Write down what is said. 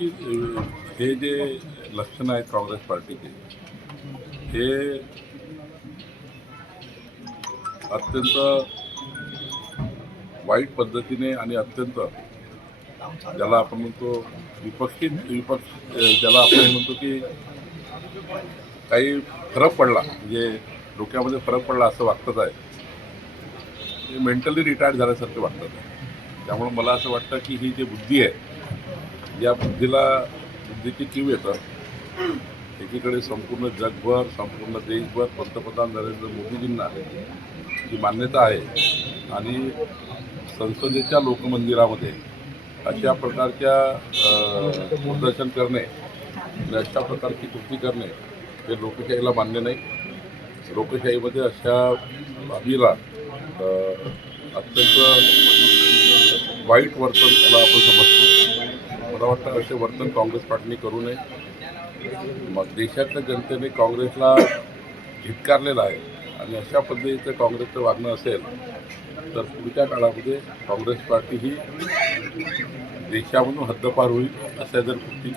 निश्चित हे जे लक्षणं आहेत काँग्रेस पार्टीचे हे अत्यंत वाईट पद्धतीने आणि अत्यंत ज्याला आपण म्हणतो ज्याला आपण म्हणतो की काही फरक पडला म्हणजे डोक्यामध्ये फरक पडला असं वाटत आहे. ते मेंटली रिटायर्ड झाल्यासारखे वाटत आहे. त्यामुळे मला असं वाटतं की ही जी बुद्धी आहे या बुद्धीची कीव येतं. एकीकडे संपूर्ण जगभर संपूर्ण देशभर पंतप्रधान नरेंद्र मोदीजींना जी मान्यता आहे आणि संसदेच्या लोकमंदिरामध्ये अशा प्रकारच्या प्रदर्शन करणे आणि अशा प्रकारची कृती करणे हे लोकशाहीला मान्य नाही. लोकशाहीमध्ये अशा बाबीला अत्यंत वाईट वर्तन त्याला आपण समजतो. मला वाटतं असे वर्तन काँग्रेस पार्टीने करू नये. मग देशातल्या जनतेने काँग्रेसला झिटकारलेलं आहे आणि अशा पद्धतीचं काँग्रेसचं वागणं असेल तर पुढच्या काळामध्ये काँग्रेस पार्टी ही देशामधून हद्दपार होईल. अशा जर कृती